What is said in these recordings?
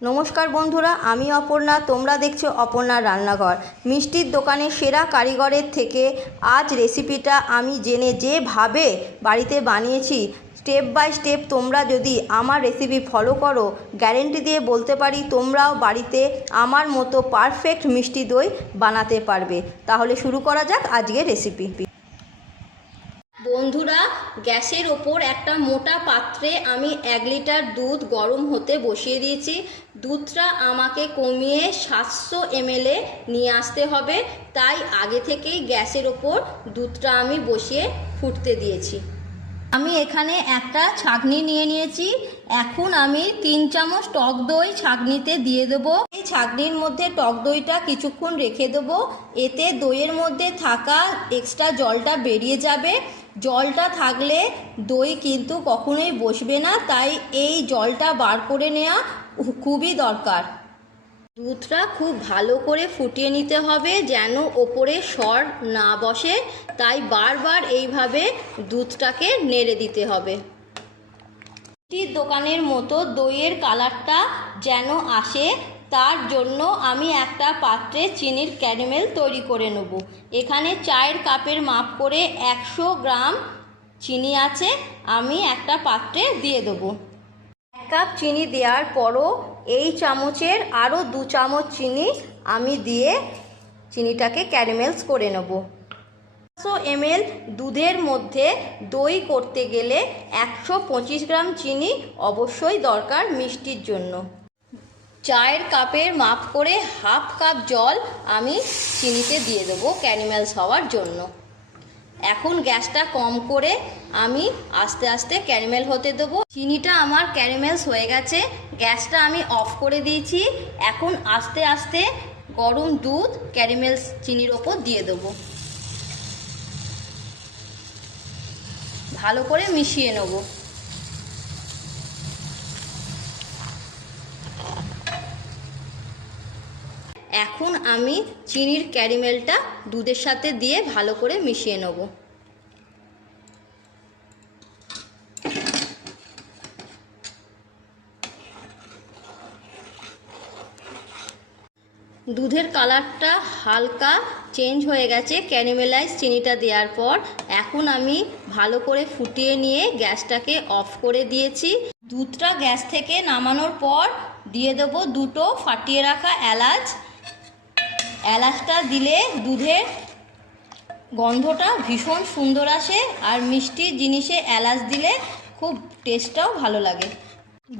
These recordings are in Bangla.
নমস্কার বন্ধুরা, আমি অপর্ণা। তোমরা দেখছো অপর্ণার রান্নাঘর। মিষ্টির দোকানের সেরা কারিগরের থেকে আজ রেসিপিটা আমি জেনে যেভাবে বাড়িতে বানিয়েছি, স্টেপ বাই স্টেপ তোমরা যদি আমার রেসিপি ফলো করো, গ্যারেন্টি দিয়ে বলতে পারি তোমরাও বাড়িতে আমার মতো পারফেক্ট মিষ্টি দই বানাতে পারবে। তাহলে শুরু করা যাক আজকের রেসিপি। বন্ধুরা, গ্যাসের ওপর একটা মোটা পাত্রে আমি 1 লিটার দুধ গরম হতে বসিয়ে দিয়েছি। দুধটা আমাকে কমিয়ে 700 ml নিয়ে আসতে হবে, তাই আগে থেকেই গ্যাসের ওপর দুধটা আমি বসিয়ে ফুটতে দিয়েছি। আমি এখানে একটা ছাঁকনি নিয়ে নিয়েছি। এখন আমি 3 চামচ টক দই ছাঁকনিতে দিয়ে দেবো। এই ছাঁকনির মধ্যে টক দইটা কিছুক্ষণ রেখে দেবো, এতে দইয়ের মধ্যে থাকা এক্সট্রা জলটা বেরিয়ে যাবে। জলটা থাকলে দই কিন্তু কখনোই বসবে না, তাই এই জলটা বার করে নেওয়া খুবই দরকার। দুধটা খুব ভালো করে ফুটিয়ে নিতে হবে যেন ওপরে সর না বসে, তাই বারবার এইভাবে দুধটাকে নেড়ে দিতে হবে। মিষ্টির দোকানের মতো দইয়ের কালারটা যেন আসে, তার জন্য আমি একটা পাত্রে চিনির ক্যারামেল তৈরি করে নেব। এখানে চায়ের কাপের মাপ করে 100 গ্রাম চিনি আছে, আমি একটা পাত্রে দিয়ে দেবো। 1 কাপ চিনি দেওয়ার পরও এই চামচের আরও 2 চামচ চিনি আমি দিয়ে চিনিটাকে ক্যারামেলস করে নেব। 100 ml দুধের মধ্যে দই করতে গেলে 125 গ্রাম চিনি অবশ্যই দরকার মিষ্টির জন্য। চায়ের কাপের মাপ করে হাফ কাপ জল আমি চিনিতে দিয়ে দেবো ক্যারামেলস হওয়ার জন্য। এখন গ্যাসটা কম করে আমি আস্তে আস্তে ক্যারামেল হতে দেবো। চিনিটা আমার ক্যারামেলস হয়ে গেছে, গ্যাসটা আমি অফ করে দিয়েছি। এখন আস্তে আস্তে গরম দুধ ক্যারামেলস চিনির ওপর দিয়ে দেবো, ভালো করে মিশিয়ে নেব। এখন আমি চিনির ক্যারামেলটা দুধের সাথে দিয়ে ভালো করে মিশিয়ে নেব। দুধের কালারটা হালকা চেঞ্জ হয়ে গেছে ক্যারামেলাইজ চিনিটা দেওয়ার পর। এখন আমি ভালো করে ফুটিয়ে নিয়ে গ্যাসটাকে অফ করে দিয়েছি। দুধটা গ্যাস থেকে নামানোর পর দিয়ে দেবো 2টো ফাটিয়ে রাখা এলাচ। এলাচটা দিলে দুধের গন্ধটা ভীষণ সুন্দর আসে, আর মিষ্টি জিনিসে এলাচ দিলে খুব টেস্টটাও ভালো লাগে।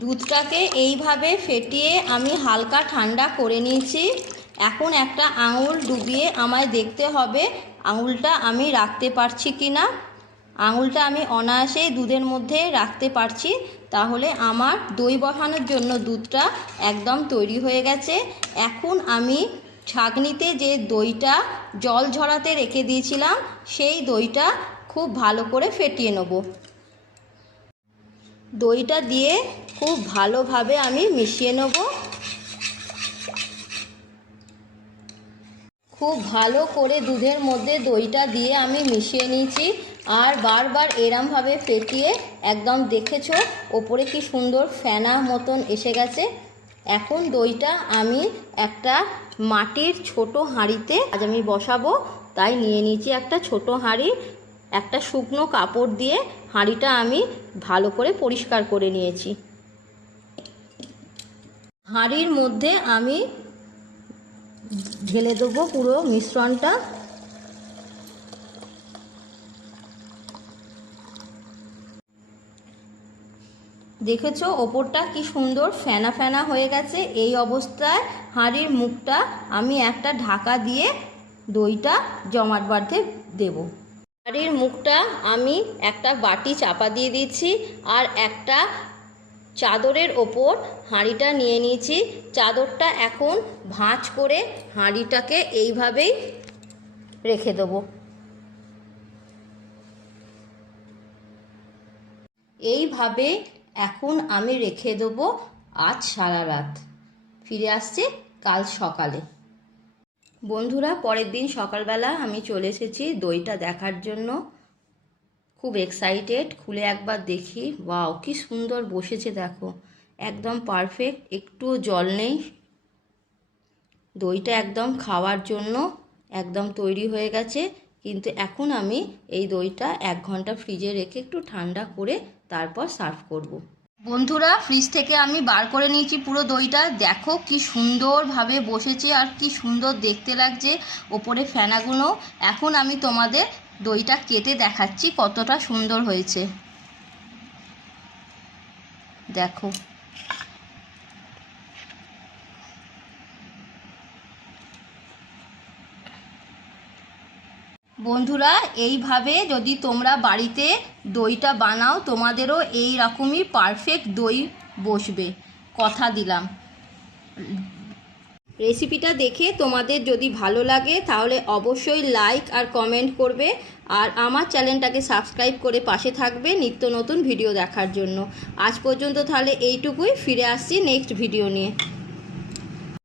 দুধটাকে এইভাবে ফেটিয়ে আমি হালকা ঠান্ডা করে নিয়েছি। এখন একটা আঙুল ডুবিয়ে আমায় দেখতে হবে আঙুলটা আমি রাখতে পারছি কি না। আঙুলটা আমি অনায়াসেই দুধের মধ্যে রাখতে পারছি, তাহলে আমার দই বসানোর জন্য দুধটা একদম তৈরি হয়ে গেছে। এখন আমি ছাঁকনিতে যে দইটা জল ঝরাতে রেখে দিয়েছিলাম, সেই দইটা খুব ভালো করে ফেটিয়ে নেব। দইটা দিয়ে খুব ভালোভাবে আমি মিশিয়ে নেব। খুব ভালো করে দুধের মধ্যে দইটা দিয়ে আমি মিশিয়ে নিয়েছি, আর বারবার এরমভাবে ফেটিয়ে একদম দেখেছো ওপরে কি সুন্দর ফেনা মতন এসে গেছে। এখন দইটা আমি একটা মাটির ছোট হাঁড়িতে আজ আমি বসাবো, তাই নিয়ে নিয়েছি একটা ছোট হাঁড়ি। একটা শুকনো কাপড় দিয়ে হাঁড়িটা আমি ভালো করে পরিষ্কার করে নিয়েছি। হাঁড়ির মধ্যে আমি ঢেলে দেবো পুরো মিশ্রণটা। দেখেছো ওপরটা কি সুন্দর ফেনা ফেনা হয়ে গেছে। এই অবস্থায় হাঁড়ির মুখটা আমি একটা ঢাকা দিয়ে দইটা জমাট বাঁধতে দেব। হাঁড়ির মুখটা আমি একটা বাটি চাপা দিয়ে দিচ্ছি, আর একটা চাদরের ওপর হাঁড়িটা নিয়ে নিয়েছি। চাদরটা এখন ভাঁজ করে হাঁড়িটাকে এইভাবেই রেখে দেবো। এইভাবে এখন আমি রেখে দেবো আজ সারা রাত। ফিরে আসছি কাল সকালে। বন্ধুরা, পরের দিন সকালবেলা আমি চলে এসেছি দইটা দেখার জন্য। খুব এক্সাইটেড, খুলে একবার দেখি। ওয়াও, কি সুন্দর বসেছে দেখো। একদম পারফেক্ট, একটুও জল নেই। দইটা একদম খাওয়ার জন্য একদম তৈরি হয়ে গেছে। কিন্তু এখন আমি এই দইটা 1 ঘন্টা ফ্রিজে রেখে একটু ঠান্ডা করে তারপর সার্ভ করব। বন্ধুরা, ফ্রিজ থেকে আমি বার করে নিয়েছি পুরো দইটা। দেখো কি সুন্দরভাবে বসেছে আর কি সুন্দর দেখতে লাগছে ওপরে ফেনাগুলো। এখন আমি তোমাদের দইটা কেটে দেখাচ্ছি কতটা সুন্দর হয়েছে। দেখো, বন্ধুরা, এইভাবে যদি তোমরা বাড়িতে দইটা বানাও তোমাদেরও এই রকমই পারফেক্ট দই বসবে, কথা দিলাম। রেসিপিটা দেখে তোমাদের যদি ভালো লাগে তাহলে অবশ্যই লাইক আর কমেন্ট করবে, আর আমার চ্যানেলটাকে সাবস্ক্রাইব করে পাশে থাকবে নিত্য নতুন ভিডিও দেখার জন্য। আজ পর্যন্ত তাহলে এইটুকুই, ফিরে আসছি নেক্সট ভিডিও নিয়ে।